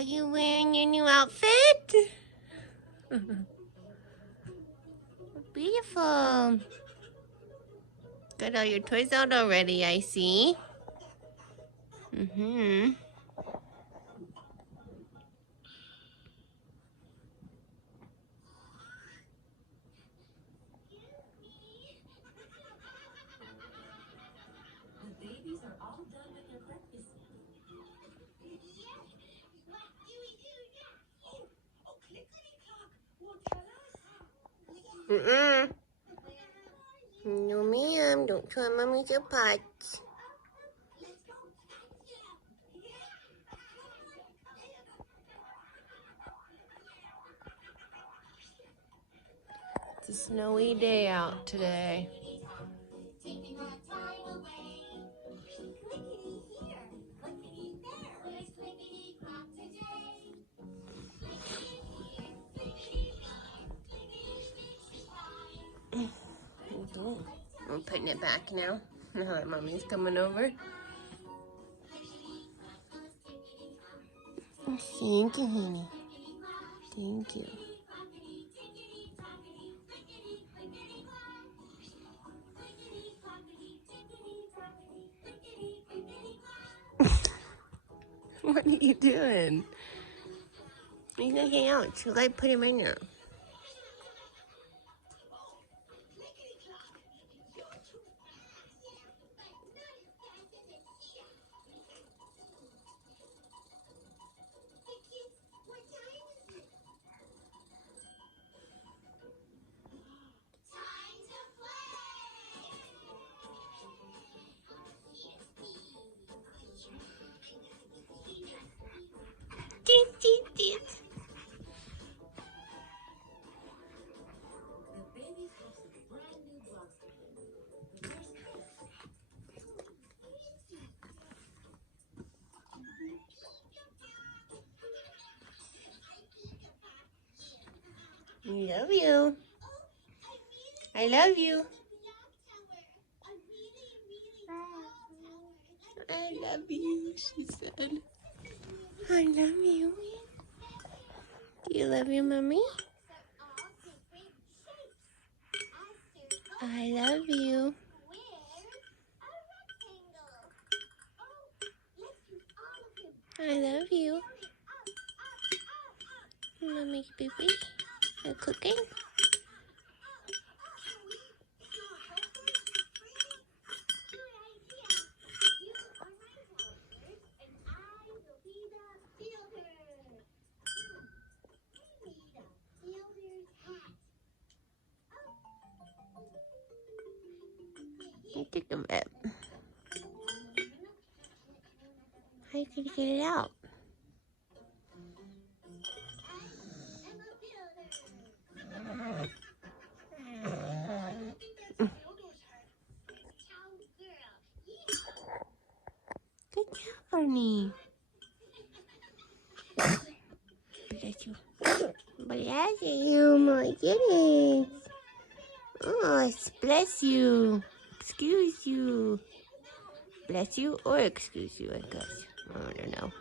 Are you wearing your new outfit? Beautiful. Got all your toys out already, I see. Mm-hmm. Mm-mm. No, ma'am. Don't try mommy's pots. It's a snowy day out today. I'm putting it back now. Now that mommy's coming over. Thank you, honey. Thank you. What are you doing? He's not getting out. So I put him in there. I love you. I love you. I love you, she said. I love you. Do you love your mommy? I love you. I love you. Mommy, baby. You cooking? You took a bit. How you gonna get it out? Good job, Barney. Bless you. Bless you, my goodness. Oh, bless you. Excuse you. Bless you or excuse you, I guess. I don't know.